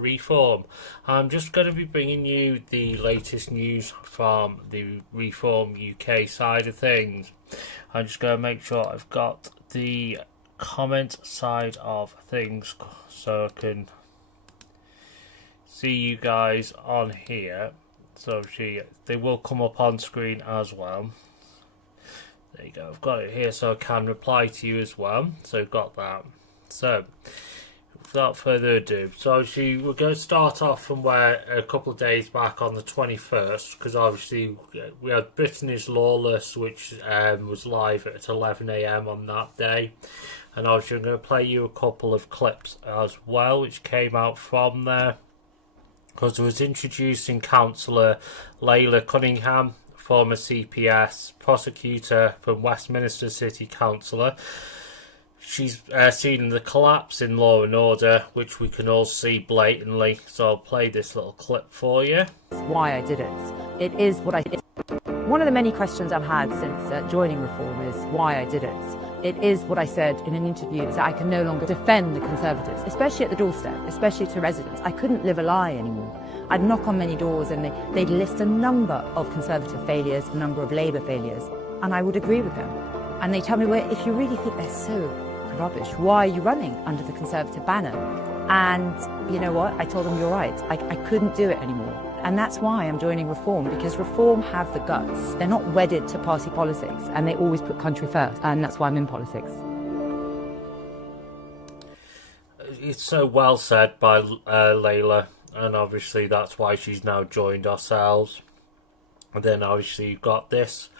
Reform. I'm just going to be bringing you the latest news from the Reform UK side of things. I'm just going to make sure I've got the comment side of things so I can see you guys on here. So they will come up on screen as well. There you go, I've got it here so I can reply to you as well. So I've got that. So without further ado, so obviously we're going to start off from where a couple of days back on the 21st, because obviously we had Britain is Lawless, which was live at 11 AM on that day, and obviously I'm going to play you a couple of clips as well which came out from there, because it was introducing Councillor Layla Cunningham, former CPS prosecutor from Westminster City Councillor. She's seen the collapse in law and order, which we can all see blatantly. So I'll play this little clip for you. Why I did it. It is what I did. One of the many questions I've had since joining Reform is why I did it. It is what I said in an interview, is that I can no longer defend the Conservatives, especially at the doorstep, especially to residents. I couldn't live a lie anymore. I'd knock on many doors and they'd list a number of Conservative failures, a number of Labour failures, and I would agree with them. And they tell me, well, if you really think they're so rubbish, why are you running under the Conservative banner? And you know what? I told them, you're right. I couldn't do it anymore. And that's why I'm joining Reform, because Reform have the guts. They're not wedded to party politics, and they always put country first. And that's why I'm in politics. It's so well said by Layla, and obviously that's why she's now joined ourselves. And then obviously you've got this.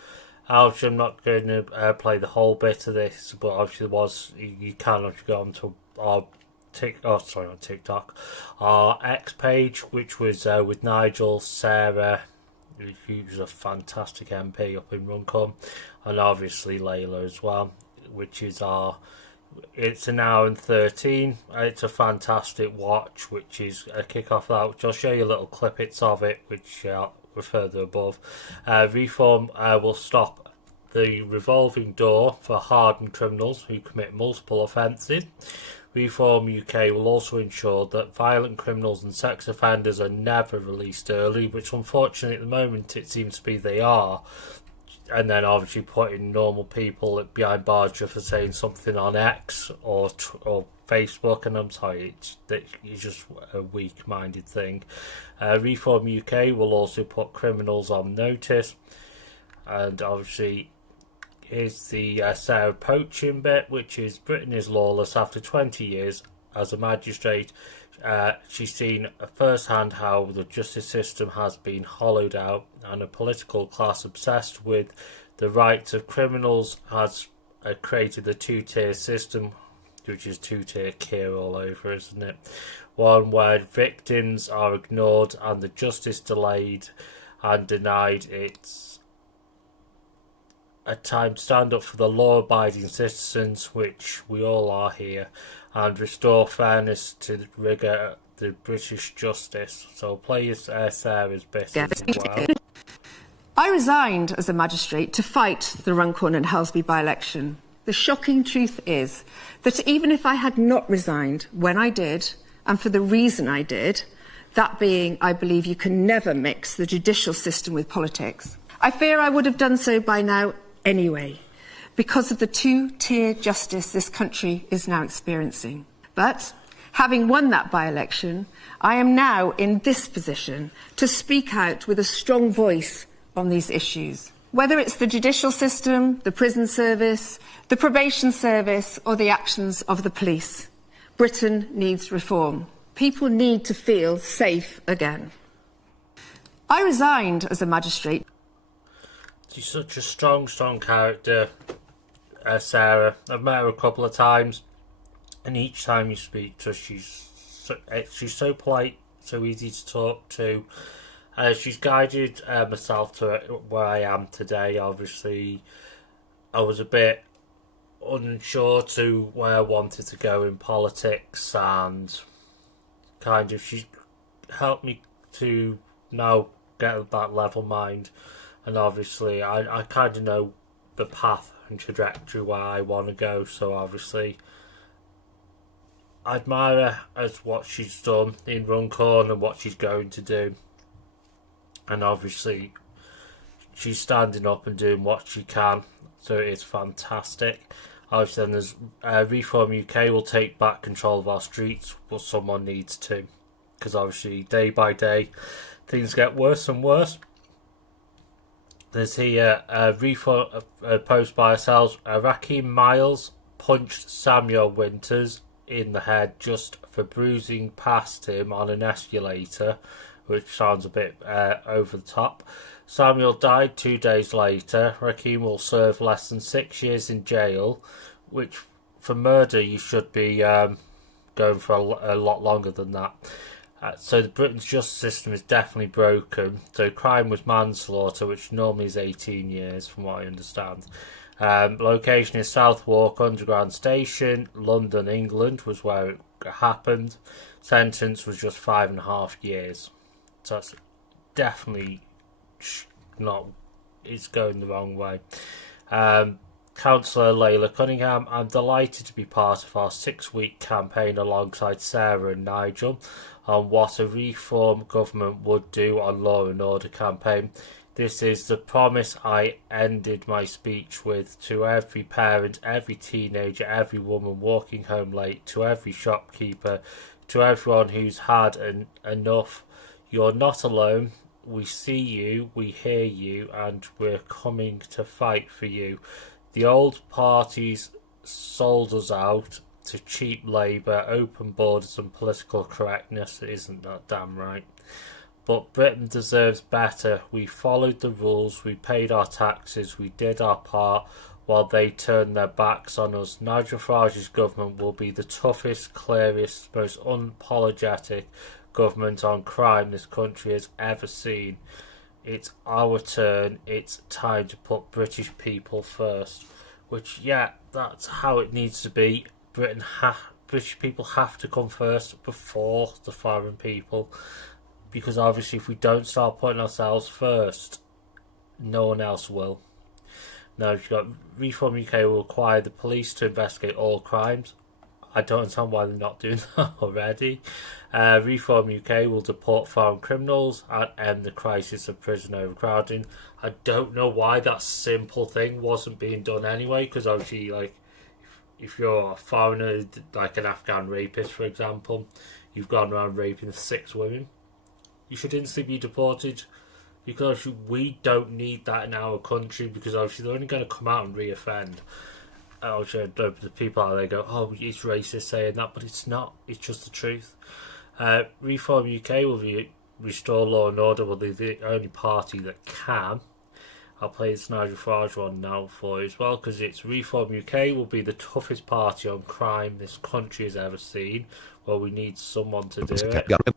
Obviously, I'm not going to play the whole bit of this, but obviously you can if you go onto our TikTok, our X page, which was with Nigel, Sarah, who was a fantastic MP up in Runcorn, and obviously Layla as well, which is it's an hour and 13. It's a fantastic watch, which is a kick off that, which I'll show you little clippets of it, which were further above. Reform will stop the revolving door for hardened criminals who commit multiple offences. Reform UK will also ensure that violent criminals and sex offenders are never released early, which unfortunately at the moment it seems to be they are. And then obviously putting normal people behind bars just for saying something on X or Facebook, and I'm sorry, it's just a weak-minded thing. Reform UK will also put criminals on notice, and obviously here's the Sarah poaching bit, which is Britain is Lawless. After 20 years as a magistrate, she's seen firsthand how the justice system has been hollowed out, and a political class obsessed with the rights of criminals has created the two-tier system, which is two-tier care all over, isn't it? One where victims are ignored and the justice delayed and denied. It's a time to stand up for the law-abiding citizens, which we all are here, and restore fairness to the rigour the British justice. So I'll play you Sarah's bit as well. I resigned as a magistrate to fight the Runcorn and Helsby by-election. The shocking truth is that even if I had not resigned when I did, and for the reason I did, that being, I believe you can never mix the judicial system with politics, I fear I would have done so by now anyway, because of the two-tier justice this country is now experiencing. But having won that by-election, I am now in this position to speak out with a strong voice on these issues. Whether it's the judicial system, the prison service, the probation service, or the actions of the police, Britain needs reform. People need to feel safe again. I resigned as a magistrate. She's such a strong character, Sarah. I've met her a couple of times, and each time you speak to her, she's so polite, so easy to talk to. She's guided myself to where I am today. Obviously, I was a bit unsure to where I wanted to go in politics, and kind of she helped me to now get that level mind. And obviously, I kind of know the path and trajectory where I want to go. So obviously, I admire her as what she's done in Runcorn and what she's going to do. And obviously, she's standing up and doing what she can, so it's fantastic. Obviously, then there's Reform UK will take back control of our streets, but someone needs to, because obviously, day by day, things get worse and worse. There's here a post by ourselves. Raheem Miles punched Samuel Winters in the head just for bruising past him on an escalator, which sounds a bit over the top. Samuel died 2 days later. Raheem will serve less than 6 years in jail, which for murder you should be going for a lot longer than that. So Britain's justice system is definitely broken. So crime was manslaughter, which normally is 18 years from what I understand. Location is Southwark Underground Station, London, England was where it happened. Sentence was just 5.5 years. So that's definitely not, it's going the wrong way. Councillor Layla Cunningham, I'm delighted to be part of our 6-week campaign alongside Sarah and Nigel on what a reform government would do on law and order campaign. This is the promise I ended my speech with to every parent, every teenager, every woman walking home late, to every shopkeeper, to everyone who's had enough. You're not alone. We see you, we hear you, and we're coming to fight for you. The old parties sold us out to cheap labour, open borders and political correctness. Isn't that damn right? But Britain deserves better. We followed the rules, we paid our taxes, we did our part while they turned their backs on us. Nigel Farage's government will be the toughest, clearest, most unapologetic government on crime this country has ever seen. It's our turn. It's time to put British people first. Which, yeah, that's how it needs to be. British people have to come first before the foreign people. Because obviously if we don't start putting ourselves first, no one else will. Now, you've got Reform UK will require the police to investigate all crimes. I don't understand why they're not doing that already. Reform UK will deport foreign criminals and end the crisis of prison overcrowding. I don't know why that simple thing wasn't being done anyway, because obviously, like, if you're a foreigner, like an Afghan rapist, for example, you've gone around raping 6 women, you should instantly be deported, because obviously we don't need that in our country, because obviously they're only going to come out and re-offend. Obviously, the people out there go, oh, it's racist saying that, but it's not. It's just the truth. Reform UK will restore law and order. Well, they're the only party that can. I'll play this Nigel Farage one now for you as well, because it's Reform UK will be the toughest party on crime this country has ever seen. Well, we need someone to do it.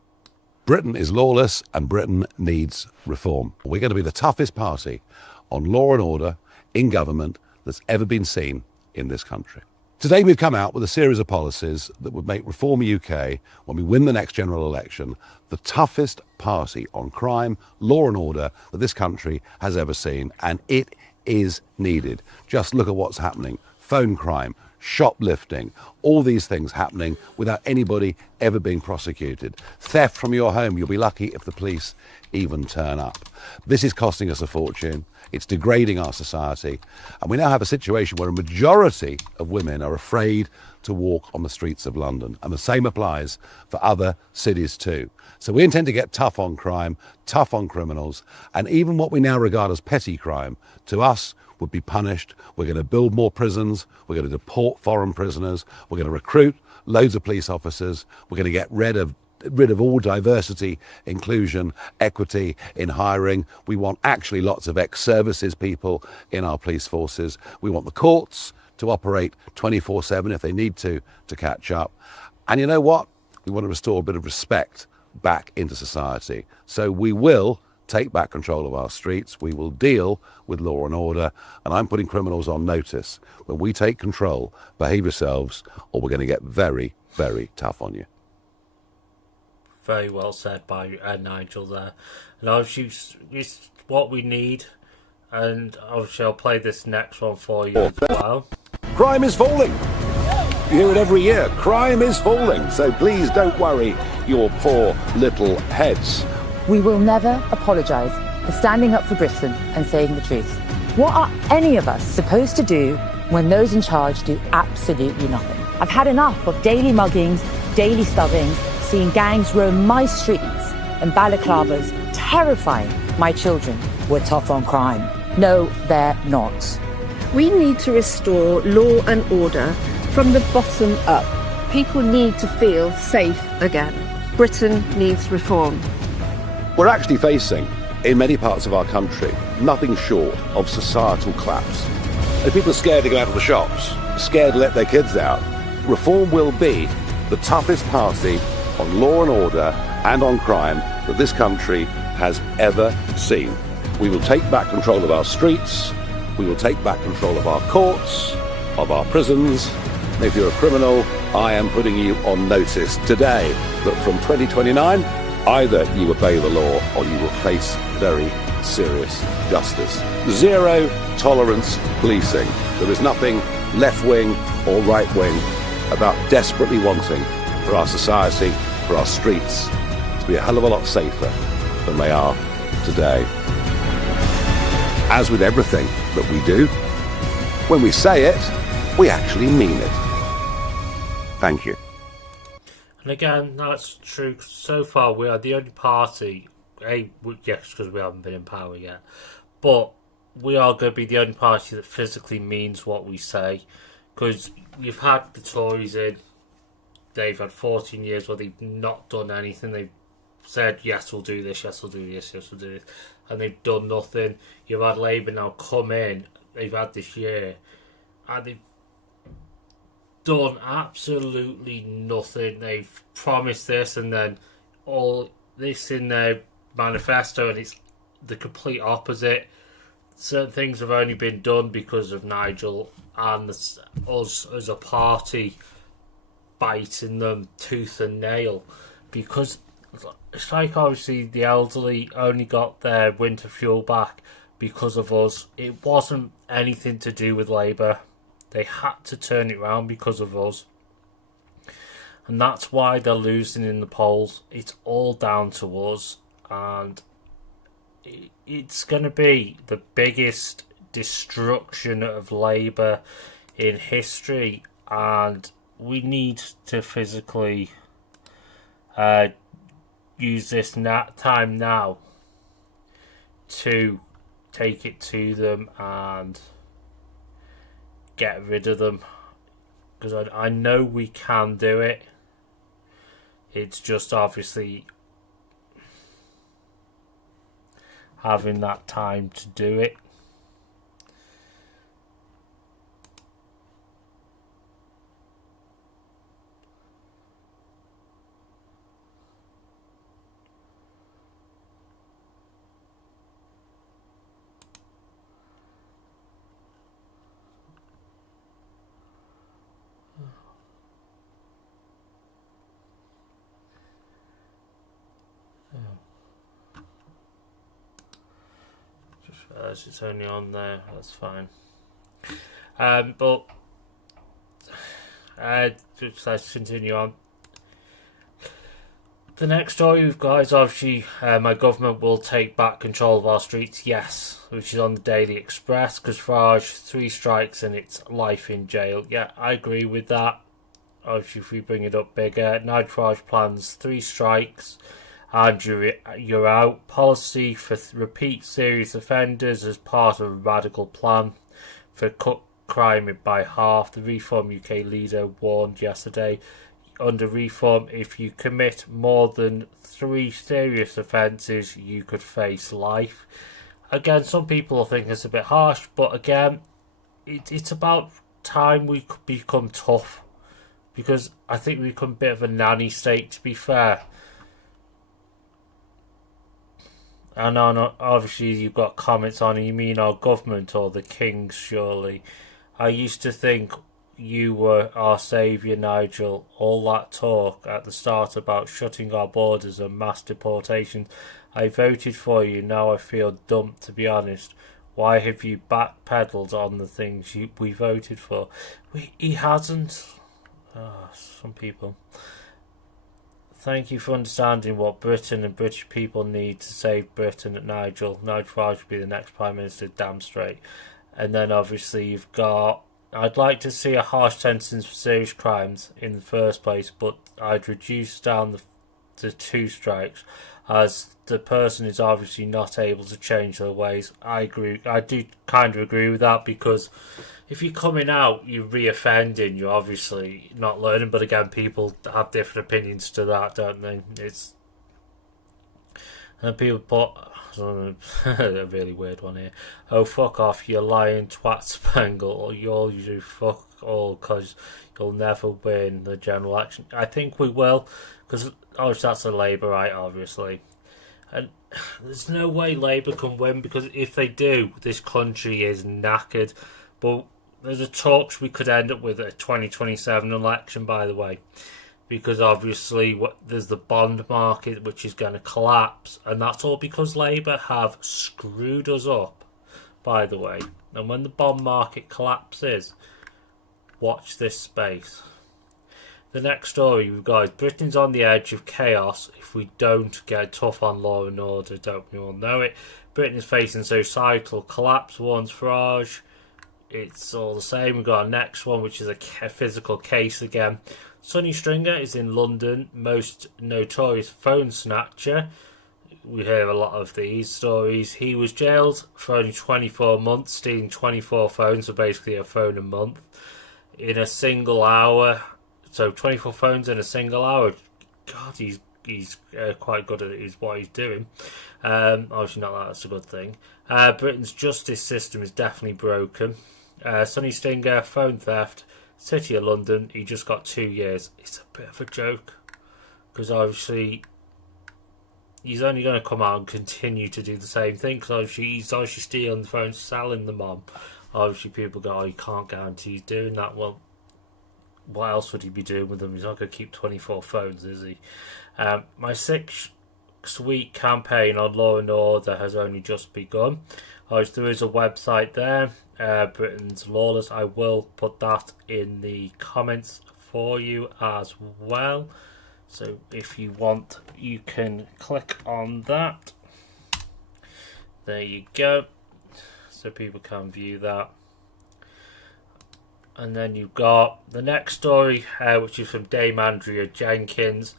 Britain is lawless and Britain needs reform. We're going to be the toughest party on law and order in government that's ever been seen in this country. Today we've come out with a series of policies that would make Reform UK, when we win the next general election, the toughest party on crime, law and order that this country has ever seen, and it is needed. Just look at what's happening. Phone crime, shoplifting, all these things happening without anybody ever being prosecuted. Theft from your home, you'll be lucky if the police even turn up. This is costing us a fortune. It's degrading our society. And we now have a situation where a majority of women are afraid to walk on the streets of London. And the same applies for other cities too. So we intend to get tough on crime, tough on criminals, and even what we now regard as petty crime, to us, would be punished. We're going to build more prisons. We're going to deport foreign prisoners. We're going to recruit loads of police officers. We're going to get rid of all diversity, inclusion, equity in hiring. We want actually lots of ex-services people in our police forces. We want the courts to operate 24/7 if they need to catch up. And you know what? We want to restore a bit of respect back into society. So we will take back control of our streets. We will deal with law and order. And I'm putting criminals on notice. When we take control, behave yourselves, or we're going to get very, very tough on you. Very well said by Nigel there. And obviously, it's what we need. And obviously, I'll play this next one for you as well. Crime is falling. You hear it every year. Crime is falling, so please don't worry your poor little heads. We will never apologise for standing up for Britain and saying the truth. What are any of us supposed to do when those in charge do absolutely nothing? I've had enough of daily muggings, daily stubbings, seeing gangs roam my streets and balaclavas terrifying my children. We're tough on crime. No, they're not. We need to restore law and order from the bottom up. People need to feel safe again. Britain needs reform. We're actually facing, in many parts of our country, nothing short of societal collapse. And people are scared to go out of the shops, scared to let their kids out. Reform will be the toughest party on law and order and on crime that this country has ever seen. We will take back control of our streets. We will take back control of our courts, of our prisons. And if you're a criminal, I am putting you on notice today that from 2029, either you obey the law or you will face very serious justice. Zero tolerance policing. There is nothing left-wing or right-wing about desperately wanting for our society, for our streets, to be a hell of a lot safer than they are today. As with everything that we do, when we say it, we actually mean it. Thank you. And again, that's true. So far, we are the only party. Yes, because we haven't been in power yet. But we are going to be the only party that physically means what we say. Because you've had the Tories in. They've had 14 years where they've not done anything. They've said, yes, we'll do this, yes, we'll do this, yes, we'll do this. And they've done nothing. You've had Labour now come in. They've had this year. And they've done absolutely nothing. They've promised this and then all this in their manifesto, and it's the complete opposite. Certain things have only been done because of Nigel and us as a party biting them tooth and nail, because it's like obviously the elderly only got their winter fuel back because of us. It wasn't anything to do with Labour. They had to turn it around because of us. And that's why they're losing in the polls. It's all down to us. And it's going to be the biggest destruction of Labour in history. And we need to physically use this time now to take it to them and get rid of them, because I know we can do it. It's just obviously having that time to do it. It's only on there, that's fine. But let's continue on. The next story we've got is obviously my government will take back control of our streets, yes, which is on the Daily Express, because Farage, 3 strikes and it's life in jail. Yeah, I agree with that. Obviously, if we bring it up bigger, Nigel Farage plans 3 strikes and you're out. Policy for repeat serious offenders as part of a radical plan for cut crime by half. The Reform UK leader warned yesterday, under Reform, if you commit more than 3 serious offences, you could face life. Again, some people think it's a bit harsh, but again, it's about time we could become tough, because I think we become a bit of a nanny state, to be fair. And obviously you've got comments on, you mean our government or the Kings, surely. I used to think you were our saviour, Nigel. All that talk at the start about shutting our borders and mass deportations. I voted for you, now I feel dumb, to be honest. Why have you backpedalled on the things we voted for? He hasn't. Some people. Thank you for understanding what Britain and British people need to save Britain. At Nigel Farage will be the next Prime Minister, damn straight. And then obviously you've got, I'd like to see a harsh sentence for serious crimes in the first place, but I'd reduce down the 2 strikes, as the person is obviously not able to change their ways. I agree. I do kind of agree with that, because if you're coming out, you're re-offending, you're obviously not learning. But again, people have different opinions to that, don't they? And people put a really weird one here. Oh, fuck off, you lying twat Spangle. You do fuck all, because you'll never win the general election. I think we will, because obviously that's a Labour right, obviously. And there's no way Labour can win, because if they do, this country is knackered. But there's a talks we could end up with a 2027 election, by the way. Because obviously there's the bond market which is going to collapse, and that's all because Labour have screwed us up, by the way. And when the bond market collapses, watch this space. The next story we've got is Britain's on the edge of chaos if we don't get tough on law and order. Don't we all know it? Britain is facing societal collapse, warns Farage. It's all the same. We've got our next one, which is a physical case again. Sonny Stringer is in London, most notorious phone snatcher. We hear a lot of these stories. He was jailed for only 24 months, stealing 24 phones, so basically a phone a month, in a single hour. So 24 phones in a single hour. God, he's quite good at what he's doing. Obviously not that that's a good thing. Britain's justice system is definitely broken. Sonny Stringer, phone theft, City of London, he just got 2 years. It's a bit of a joke, because obviously he's only going to come out and continue to do the same thing, because he's obviously stealing the phones, selling them on. Obviously people go, oh, you can't guarantee he's doing that. Well, what else would he be doing with them? He's not going to keep 24 phones, is he? My 6-week campaign on law and order has only just begun. There is a website there, Britain's Lawless. I will put that in the comments for you as well. So if you want, you can click on that. There you go. So people can view that. And then you've got the next story, which is from Dame Andrea Jenkins.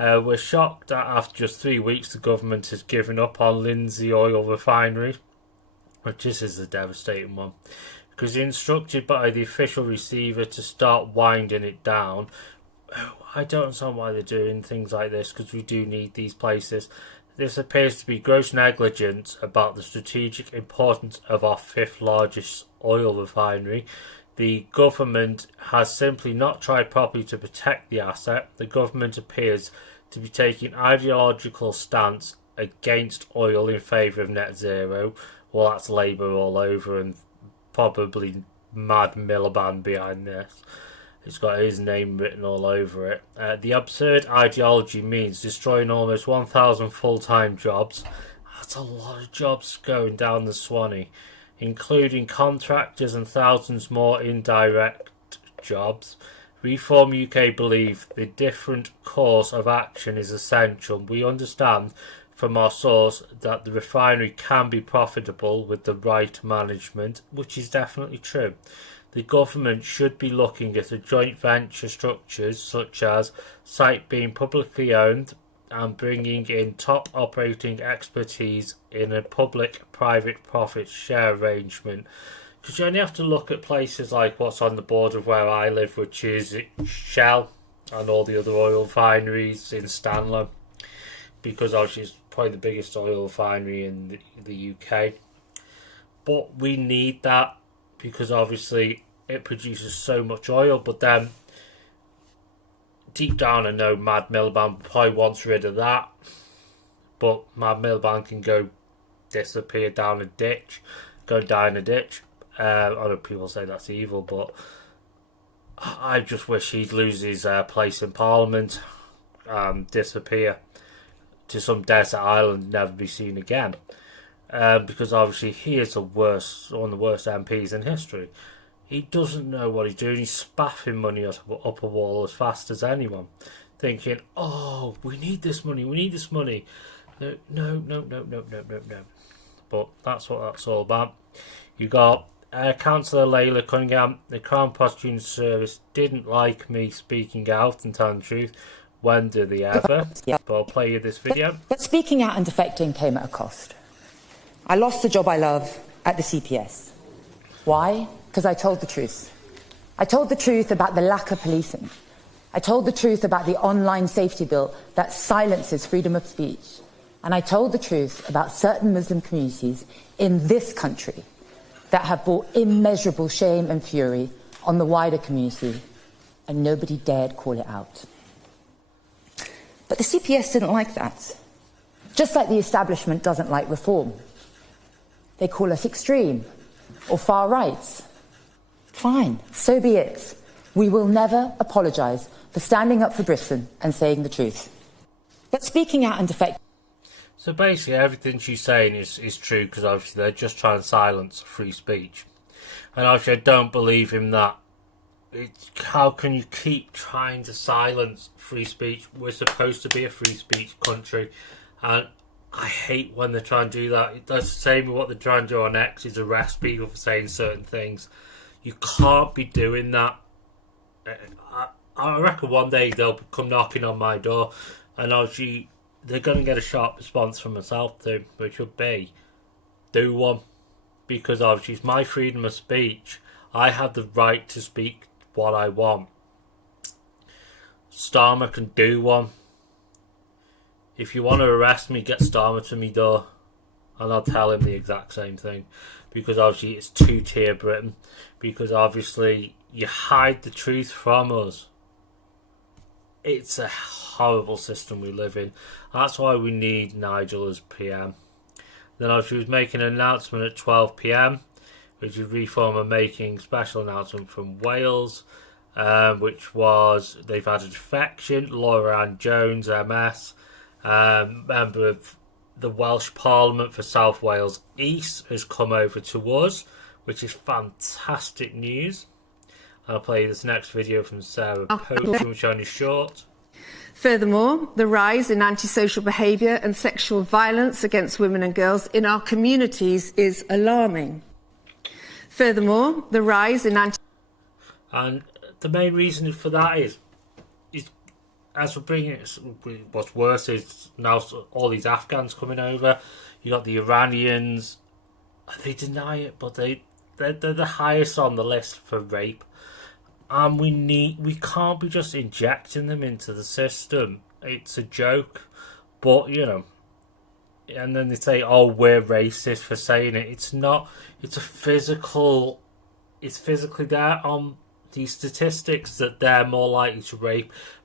We're shocked that after just 3 weeks the government has given up on Lindsey Oil Refinery, which this is a devastating one, because instructed by the official receiver to start winding it down. I don't understand why they're doing things like this, because we do need these places. This appears to be gross negligence about the strategic importance of our 5th largest oil refinery. The government has simply not tried properly to protect the asset. The government appears to be taking ideological stance against oil in favour of net zero. Well, that's Labour all over, and probably Mad Miliband behind this. It's got his name written all over it. The absurd ideology means destroying almost 1,000 full-time jobs. That's a lot of jobs going down the Swanee, including contractors and thousands more indirect jobs. Reform UK believe the different course of action is essential. We understand from our source that the refinery can be profitable with the right management, which is definitely true. The government should be looking at a joint venture structures, such as site being publicly owned, and bringing in top operating expertise in a public-private profit share arrangement. Because you only have to look at places like what's on the border of where I live, which is Shell and all the other oil refineries in Stanley, because obviously it's probably the biggest oil refinery in the UK. But we need that, because obviously it produces so much oil. But then deep down I know Mad Miliband probably wants rid of that, but Mad Miliband can go disappear down a ditch, go die in a ditch. I know people say that's evil, but I just wish he'd lose his place in Parliament and disappear to some desert island and never be seen again. Because obviously he is one of the worst MPs in history. He doesn't know what he's doing. He's spaffing money up a wall as fast as anyone, thinking, "Oh, we need this money. We need this money." No. But that's what that's all about. You got Councillor Layla Cunningham. The Crown Prosecution Service didn't like me speaking out and telling the truth. When do they ever? Yeah. But I'll play you this video. But speaking out and defecting came at a cost. I lost the job I love at the CPS. Why? Because I told the truth. I told the truth about the lack of policing. I told the truth about the online safety bill that silences freedom of speech. And I told the truth about certain Muslim communities in this country that have brought immeasurable shame and fury on the wider community, and nobody dared call it out. But the CPS didn't like that. Just like the establishment doesn't like reform. They call us extreme or far right. Fine, so be it. We will never apologise for standing up for Britain and saying the truth. But speaking out and defecting... So basically everything she's saying is true, because obviously they're just trying to silence free speech. And obviously I don't believe in that. How can you keep trying to silence free speech? We're supposed to be a free speech country, and I hate when they try and do that. That's the same with what they're trying to do on X, is arrest people for saying certain things. You can't be doing that. I reckon one day they'll come knocking on my door, and obviously they're going to get a sharp response from myself too, which would be, do one. Because obviously it's my freedom of speech. I have the right to speak what I want. Starmer can do one. If you want to arrest me, get Starmer to me door, and I'll tell him the exact same thing. Because obviously it's two-tier Britain. Because obviously you hide the truth from us. It's a horrible system we live in. That's why we need Nigel as PM. Then obviously he was making an announcement at 12 PM, which is Reform are making special announcement from Wales, which was they've had a defection. Laura Ann Jones, MS, member of the Welsh Parliament for South Wales East, has come over to us, which is fantastic news. I'll play this next video from Sarah Pope, which only short. Furthermore, the rise in antisocial behaviour and sexual violence against women and girls in our communities is alarming. Furthermore, the rise in And the main reason for that is as we're bringing it, what's worse is now all these Afghans coming over. You got the Iranians. They deny it, but they're the highest on the list for rape. And we can't be just injecting them into the system. It's a joke. But, you know, and then they say, oh, we're racist for saying it. It's not. It's physically there on these statistics that they're more likely to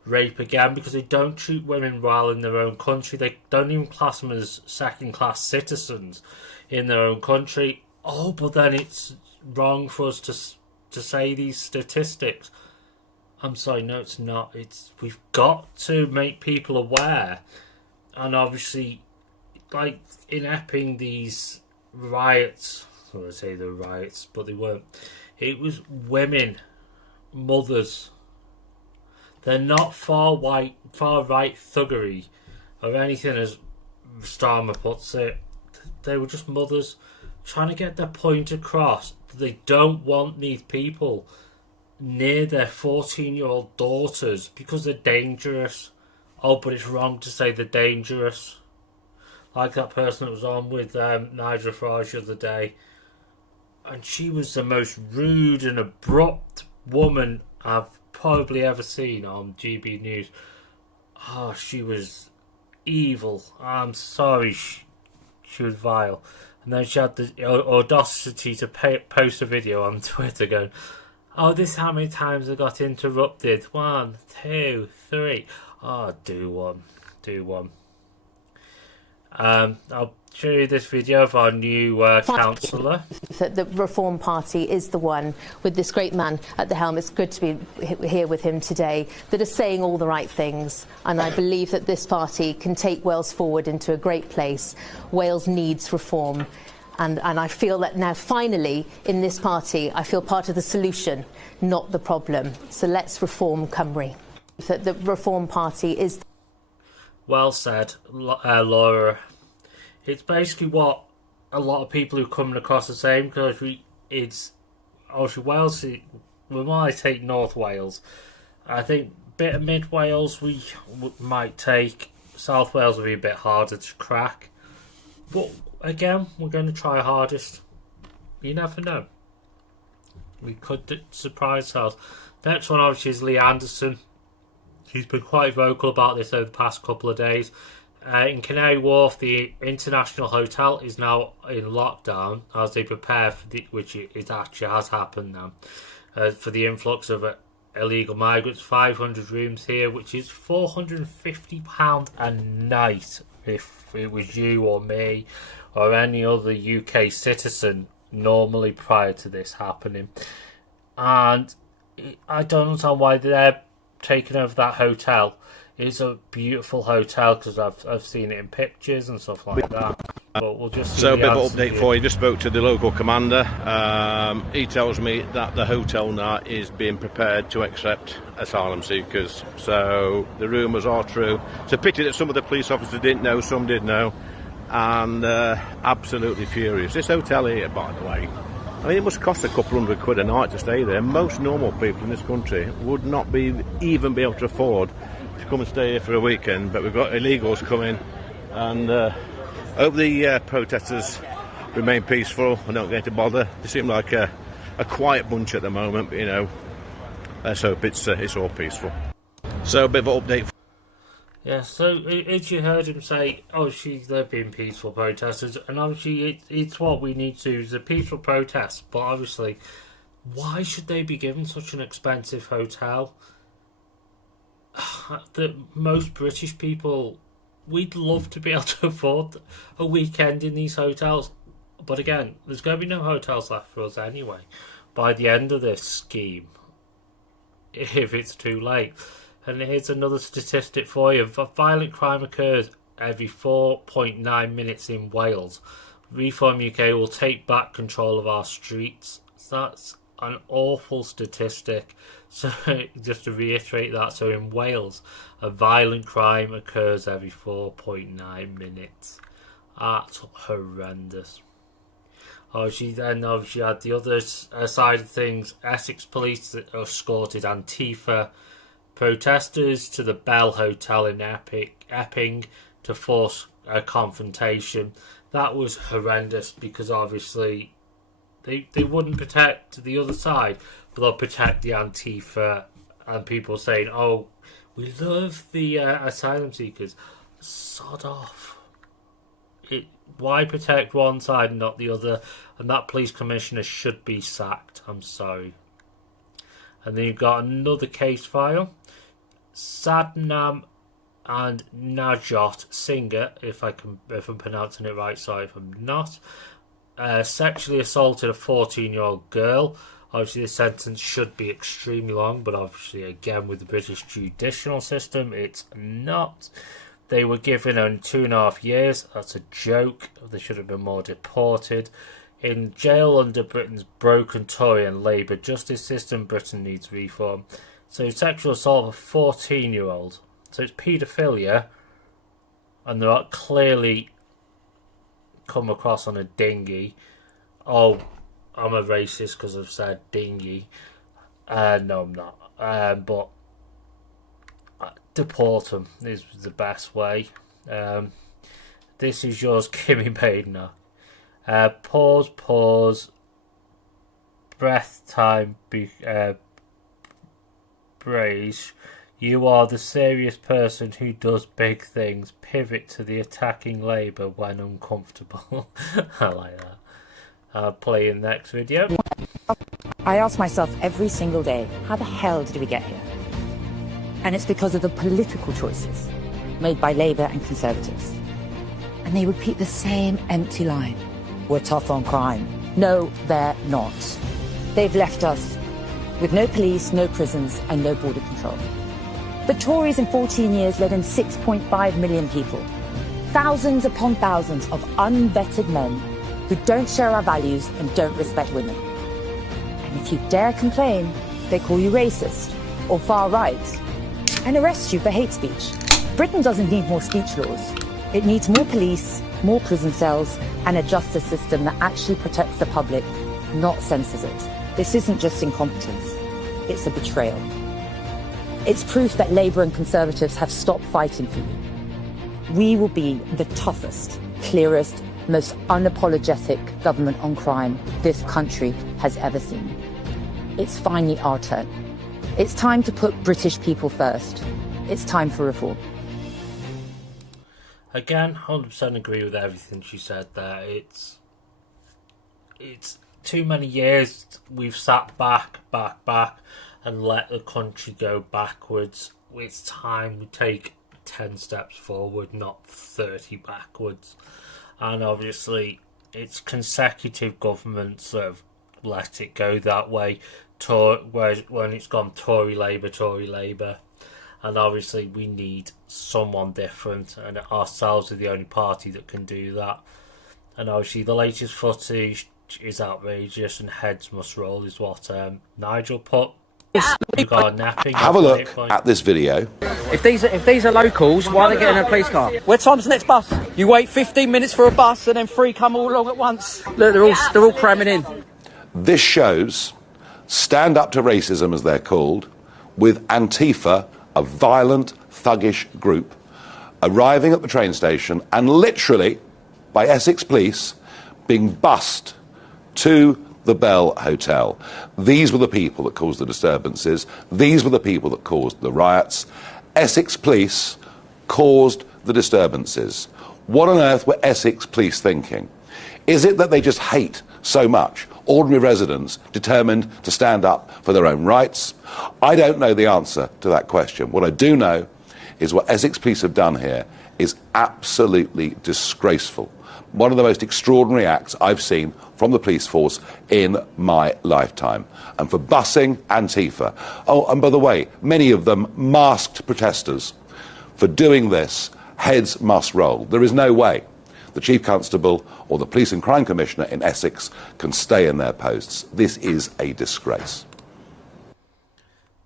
rape again, because they don't treat women well in their own country. They don't even class them as second-class citizens in their own country. Oh, but then it's wrong for us to say these statistics. I'm sorry, no, it's not. We've got to make people aware. And obviously, like in Epping, these riots, I want to say the riots, but they weren't. It was women, mothers. They're not far right thuggery or anything, as Starmer puts it. They were just mothers trying to get their point across. They don't want these people near their 14-year-old daughters because they're dangerous. Oh, but it's wrong to say they're dangerous. Like that person that was on with Nigel Farage the other day. And she was the most rude and abrupt woman I've probably ever seen on GB News. Oh, she was evil. I'm sorry. She was vile. And then she had the audacity to post a video on Twitter going, oh, this is how many times I got interrupted. 1, 2, 3. Oh, do one. I'll show you this video of our new councillor. The Reform Party is the one with this great man at the helm. It's good to be here with him today, that are saying all the right things. And I believe that this party can take Wales forward into a great place. Wales needs reform. And I feel that now, finally, in this party, I feel part of the solution, not the problem. So let's reform Cymru. The Reform Party is... Well said, Laura. It's basically what a lot of people who are coming across the same, because it's obviously Wales. We might take North Wales. I think bit of Mid Wales we might take. South Wales will be a bit harder to crack. But again, we're going to try our hardest. You never know. We could surprise ourselves. Next one, obviously, is Lee Anderson. He's been quite vocal about this over the past couple of days. In Canary Wharf, the International Hotel is now in lockdown as they prepare for which it actually has happened now, for the influx of illegal migrants. 500 rooms here, which is £450 a night if it was you or me or any other UK citizen normally prior to this happening. And I don't understand why they're taking over that hotel. It's a beautiful hotel because I've seen it in pictures and stuff like that. But we'll just see. So a bit of an update for you. Just spoke to the local commander. He tells me that the hotel now is being prepared to accept asylum seekers. So the rumours are true. It's a pity that some of the police officers didn't know, some did know, and absolutely furious. This hotel here, by the way, I mean, it must cost a couple £100 a night to stay there. Most normal people in this country would not even be able to afford to come and stay here for a weekend, but we've got illegals coming, and hope the protesters remain peaceful and don't get to bother. They seem like a quiet bunch at the moment, but, you know, let's hope it's all peaceful. So a bit of an update. Yeah, so as you heard him say, they're being peaceful protesters, and obviously it's what we need to do, is a peaceful protest, but obviously, why should they be given such an expensive hotel? That most British people, we'd love to be able to afford a weekend in these hotels, but again, there's going to be no hotels left for us anyway by the end of this scheme, if it's too late. And here's another statistic for you. Violent crime occurs every 4.9 minutes in Wales. Reform UK will take back control of our streets. That's an awful statistic. So just to reiterate that, so in Wales, a violent crime occurs every 4.9 minutes. That's horrendous. Obviously had the other side of things. Essex police escorted Antifa protesters to the Bell Hotel in Epping to force a confrontation. That was horrendous because obviously they wouldn't protect the other side, but they'll protect the Antifa and people saying, "Oh, we love the asylum seekers." Sod off. Why protect one side and not the other? And that police commissioner should be sacked. I'm sorry. And then you've got another case file. Sadnam and Najot Singer, if I'm pronouncing it right, sorry if I'm not, sexually assaulted a 14-year-old girl. Obviously, the sentence should be extremely long, but obviously, again, with the British judicial system, it's not. They were given only 2.5 years. That's a joke. They should have been more deported. In jail under Britain's broken Tory and Labour justice system, Britain needs reform. So sexual assault of a 14-year-old. So it's paedophilia, and they're clearly come across on a dinghy. Oh, I'm a racist because I've said dinghy. No, I'm not. But deport them is the best way. This is yours, Kimmy Baidner. Pause. Breath time. Brace. You are the serious person who does big things. Pivot to the attacking Labour when uncomfortable. I like that. I'll play in the next video. I ask myself every single day, how the hell did we get here? And it's because of the political choices made by Labour and Conservatives. And they repeat the same empty line. We're tough on crime. No, they're not. They've left us with no police, no prisons, and no border control. The Tories in 14 years let in 6.5 million people. Thousands upon thousands of unvetted men who don't share our values and don't respect women. And if you dare complain, they call you racist or far right and arrest you for hate speech. Britain doesn't need more speech laws. It needs more police, more prison cells, and a justice system that actually protects the public, not censors it. This isn't just incompetence, it's a betrayal. It's proof that Labour and Conservatives have stopped fighting for you. We will be the toughest, clearest, most unapologetic government on crime this country has ever seen. It's finally our turn. It's time to put British people first. It's time for reform. Again, 100% agree with everything she said there. It's too many years we've sat back, and let the country go backwards. It's time we take 10 steps forward, not 30 backwards. And obviously, it's consecutive governments that have let it go that way. When it's gone Tory Labour. And obviously, we need someone different, and ourselves are the only party that can do that. And obviously, the latest footage is outrageous, and heads must roll, is what Nigel put. Have a look at this video. If these are locals, why are they getting a police car? Where time's the next bus? You wait 15 minutes for a bus and then 3 come all along at once. Look, they're all cramming in. This shows Stand Up to Racism, as they're called, with Antifa, a violent, thuggish group, arriving at the train station and literally, by Essex Police, being bussed to the Bell Hotel. These were the people that caused the disturbances. These were the people that caused the riots. Essex Police caused the disturbances. What on earth were Essex Police thinking? Is it that they just hate so much ordinary residents determined to stand up for their own rights? I don't know the answer to that question. What I do know is what Essex Police have done here is absolutely disgraceful. One of the most extraordinary acts I've seen from the police force in my lifetime. And for bussing Antifa, oh, and by the way, many of them masked protesters, for doing this, heads must roll. There is no way the Chief Constable or the Police and Crime Commissioner in Essex can stay in their posts. This is a disgrace.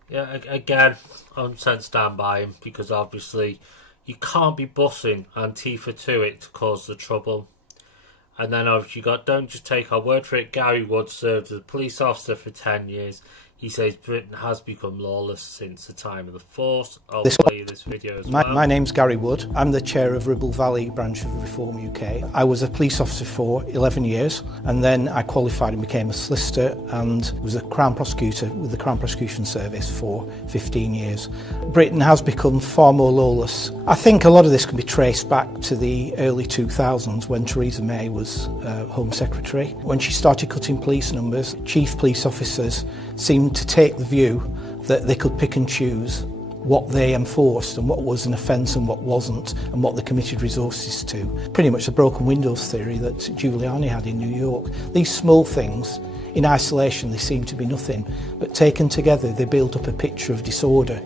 Yeah, again, I'm sent stand by him, because obviously you can't be bussing Antifa to it to cause the trouble. And then obviously you got, don't just take our word for it, Gary Wood served as a police officer for 10 years. He says Britain has become lawless since the time of the force. I'll play you this video as well. My name's Gary Wood. I'm the chair of Ribble Valley branch of Reform UK. I was a police officer for 11 years, and then I qualified and became a solicitor and was a Crown prosecutor with the Crown Prosecution Service for 15 years. Britain has become far more lawless. I think a lot of this can be traced back to the early 2000s when Theresa May was Home Secretary. When she started cutting police numbers, chief police officers seemed to take the view that they could pick and choose what they enforced and what was an offence and what wasn't, and what they committed resources to. Pretty much the broken windows theory that Giuliani had in New York. These small things, in isolation, they seem to be nothing, but taken together they build up a picture of disorder.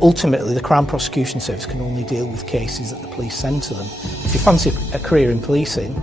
Ultimately, the Crown Prosecution Service can only deal with cases that the police send to them. If you fancy a career in policing,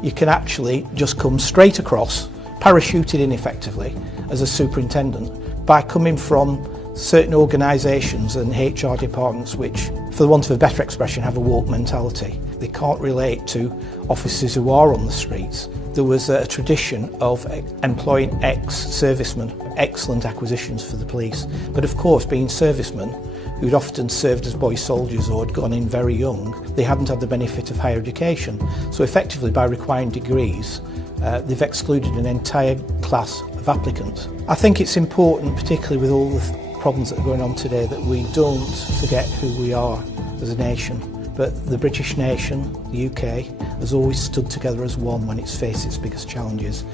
you can actually just come straight across, parachuted in effectively as a superintendent, by coming from certain organisations and HR departments which, for the want of a better expression, have a woke mentality. They can't relate to officers who are on the streets. There was a tradition of employing ex-servicemen, excellent acquisitions for the police. But of course, being servicemen, who'd often served as boy soldiers or had gone in very young, they hadn't had the benefit of higher education. So effectively, by requiring degrees, they've excluded an entire class of applicants. I think it's important, particularly with all the problems that are going on today, that we don't forget who we are as a nation. But the British nation, the UK, has always stood together as one when it's faced its biggest challenges.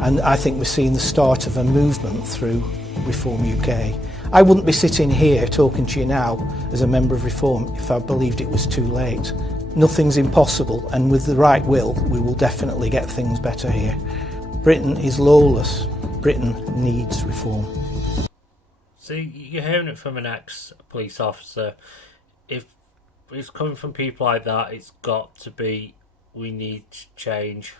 And I think we're seeing the start of a movement through Reform UK. I wouldn't be sitting here talking to you now as a member of Reform if I believed it was too late. Nothing's impossible, and with the right will, we will definitely get things better here. Britain is lawless. Britain needs reform. See, you're hearing it from an ex-police officer. If it's coming from people like that, it's got to be, we need change.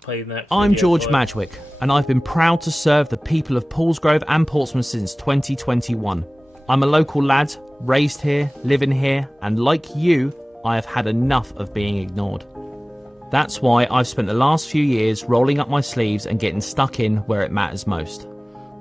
play the next I'm video George for you. Madgwick, and I've been proud to serve the people of Paulsgrove and Portsmouth since 2021. I'm a local lad, raised here, living here, and like you, I have had enough of being ignored. That's why I've spent the last few years rolling up my sleeves and getting stuck in where it matters most.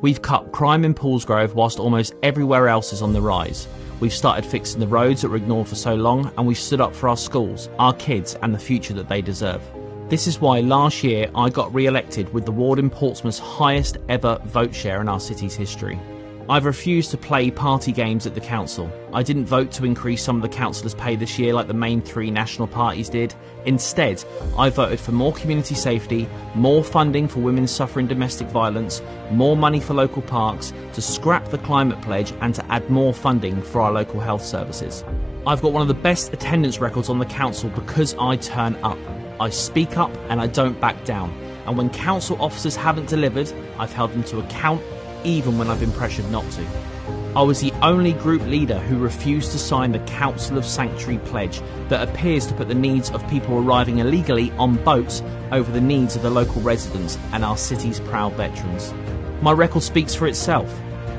We've cut crime in Paulsgrove whilst almost everywhere else is on the rise. We've started fixing the roads that were ignored for so long, and we've stood up for our schools, our kids, and the future that they deserve. This is why last year I got re-elected with the ward in Portsmouth's highest ever vote share in our city's history. I've refused to play party games at the council. I didn't vote to increase some of the councillors' pay this year like the main three national parties did. Instead, I voted for more community safety, more funding for women suffering domestic violence, more money for local parks, to scrap the climate pledge and to add more funding for our local health services. I've got one of the best attendance records on the council because I turn up. I speak up and I don't back down. And when council officers haven't delivered, I've held them to account even when I've been pressured not to. I was the only group leader who refused to sign the Council of Sanctuary pledge that appears to put the needs of people arriving illegally on boats over the needs of the local residents and our city's proud veterans. My record speaks for itself.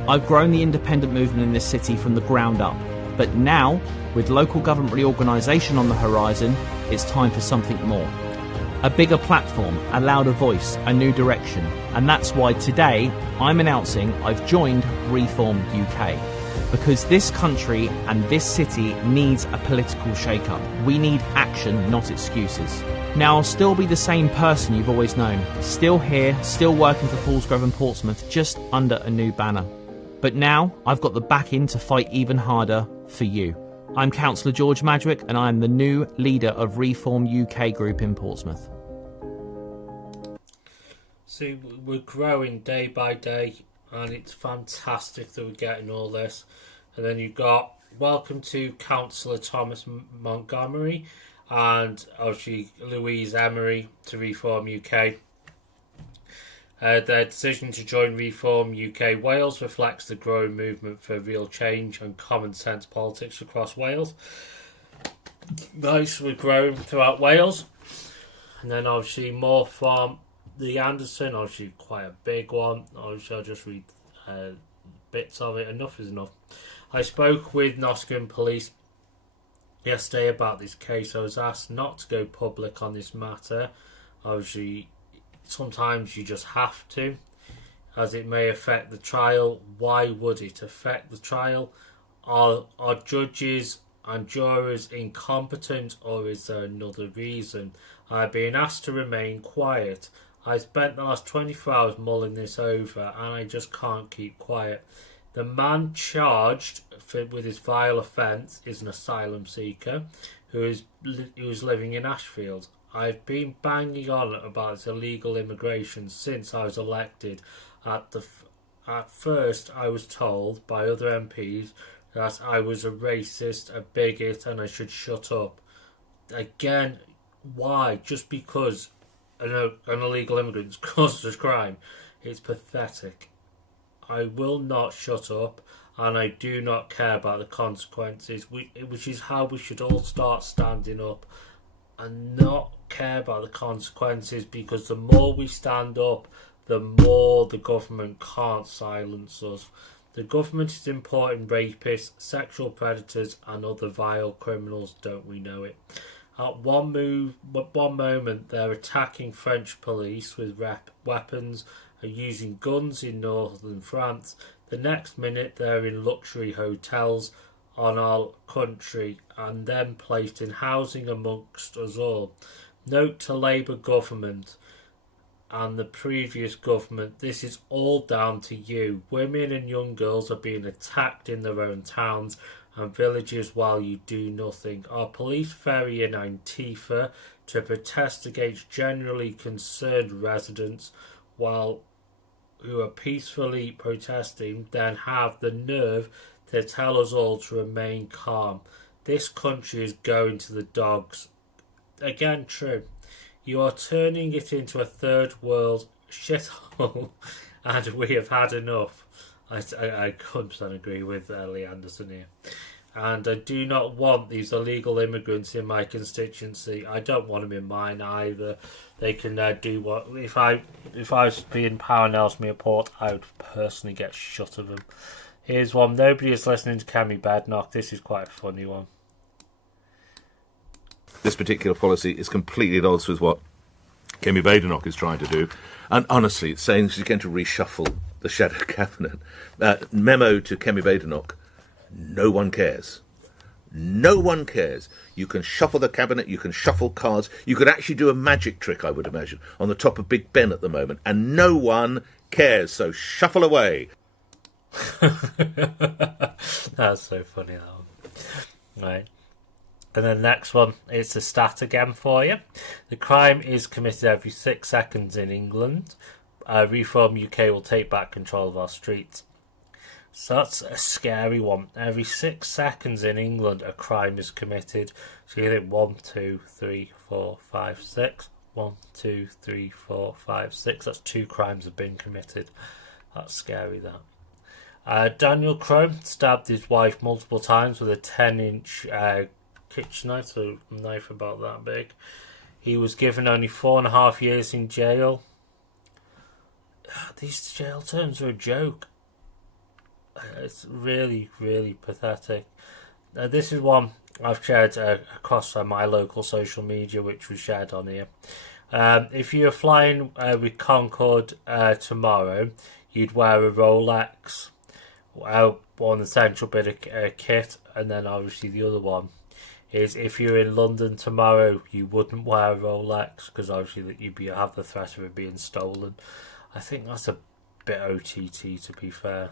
I've grown the independent movement in this city from the ground up, but now, with local government reorganisation on the horizon, it's time for something more. A bigger platform, a louder voice, a new direction. And that's why today I'm announcing I've joined Reform UK. Because this country and this city needs a political shake-up. We need action, not excuses. Now I'll still be the same person you've always known. Still here, still working for Paulsgrove and Portsmouth, just under a new banner. But now I've got the backing to fight even harder for you. I'm Councillor George Madgwick, and I am the new leader of Reform UK Group in Portsmouth. See, we're growing day by day, and it's fantastic that we're getting all this. And then you've got welcome to Councillor Thomas Montgomery and obviously Louise Emery to Reform UK. Their decision to join Reform UK Wales reflects the growing movement for real change and common sense politics across Wales. Nice, we're growing throughout Wales. And then obviously more from the Anderson, obviously quite a big one. Obviously I'll just read bits of it. Enough is enough. I spoke with Nottingham Police yesterday about this case. I was asked not to go public on this matter. Obviously, sometimes you just have to, as it may affect the trial. Why would it affect the trial? Are judges and jurors incompetent, or is there another reason? I've been asked to remain quiet. I spent the last 24 hours mulling this over, and I just can't keep quiet. The man charged with his vile offence is an asylum seeker who is living in Ashfield. I've been banging on about this illegal immigration since I was elected. At first, I was told by other MPs that I was a racist, a bigot, and I should shut up. Again, why? Just because an illegal immigrant causes crime? It's pathetic. I will not shut up, and I do not care about the consequences, which is how we should all start standing up and not care about the consequences, because the more we stand up, the more the government can't silence us. The government is importing rapists, sexual predators and other vile criminals, don't we know it? At one moment they're attacking French police with weapons and using guns in northern France. The next minute they're in luxury hotels on our country and then placed in housing amongst us all. Note to Labour government and the previous government, this is all down to you. Women and young girls are being attacked in their own towns and villages while you do nothing. Our police ferry in Antifa to protest against generally concerned residents who are peacefully protesting, then have the nerve to tell us all to remain calm. This country is going to the dogs. Again, true. You are turning it into a third world shithole, and we have had enough. I 100% agree with Lee Anderson here. And I do not want these illegal immigrants in my constituency. I don't want them in mine either. They can do what... If I was being Power and Ellesmere Port, I would personally get shut of them. Here's one. Nobody is listening to Kemi Badenoch. This is quite a funny one. This particular policy is completely at odds with what Kemi Badenoch is trying to do. And honestly, it's saying she's going to reshuffle the shadow cabinet. Memo to Kemi Badenoch. No one cares. No one cares. You can shuffle the cabinet, you can shuffle cards, you could actually do a magic trick, I would imagine, on the top of Big Ben at the moment, and no one cares, so shuffle away. That's so funny, that one. Right. And then the next one, it's a stat again for you. The crime is committed every 6 seconds in England. Reform UK will take back control of our streets. So that's a scary one. Every 6 seconds in England, a crime is committed. So you think 1, 2, 3, 4, 5, 6. 1, 2, 3, 4, 5, 6. That's 2 crimes have been committed. That's scary, that. Daniel Crone stabbed his wife multiple times with a 10-inch kitchen knife, so a knife about that big. He was given only 4.5 years in jail. These jail terms are a joke. It's really, really pathetic. This is one I've shared across my local social media, which was shared on here. If you're flying with Concorde tomorrow, you'd wear a Rolex, one essential bit of kit, and then obviously the other one is if you're in London tomorrow, you wouldn't wear a Rolex because obviously you'd have the threat of it being stolen. I think that's a bit OTT, to be fair.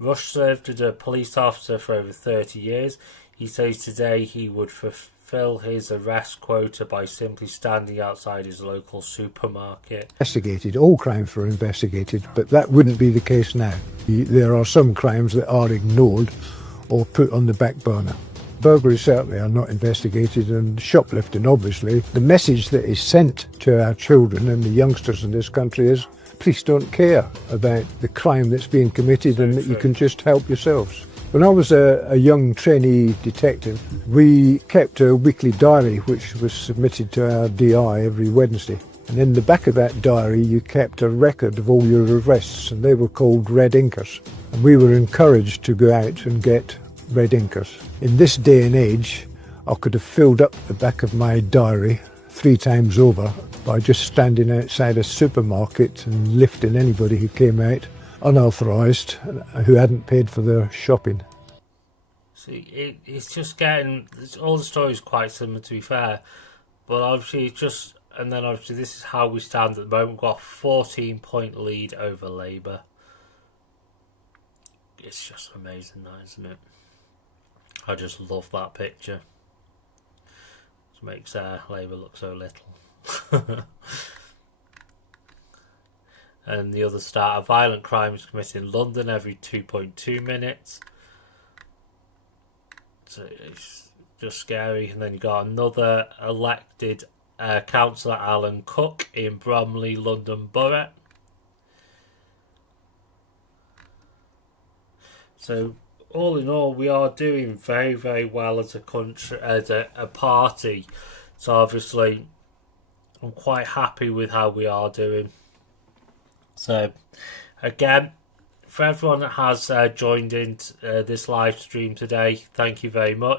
Rush served as a police officer for over 30 years. He says today he would fulfill his arrest quota by simply standing outside his local supermarket. Investigated, all crimes were investigated, but that wouldn't be the case now. There are some crimes that are ignored or put on the back burner. Burglaries certainly are not investigated, and shoplifting, obviously. The message that is sent to our children and the youngsters in this country is police don't care about the crime that's being committed and that you can just help yourselves. When I was a young trainee detective, we kept a weekly diary which was submitted to our DI every Wednesday. And in the back of that diary you kept a record of all your arrests, and they were called red inkers. And we were encouraged to go out and get red inkers. In this day and age, I could have filled up the back of my diary 3 times over by just standing outside a supermarket and lifting anybody who came out unauthorised, who hadn't paid for their shopping. See, it's just getting... all the stories quite similar, to be fair, but obviously it's just... and then obviously this is how we stand at the moment. We've got a 14-point lead over Labour. It's just amazing, that, isn't it? I just love that picture. It makes Labour look so little. And the other stat, a violent crime is committed in London every 2.2 minutes. So it's just scary. And then you got another elected councillor, Alan Cook, in Bromley, London Borough. So all in all, we are doing very, very well as a country, as a party. So obviously, I'm quite happy with how we are doing. So, again, for everyone that has joined in this live stream today, thank you very much.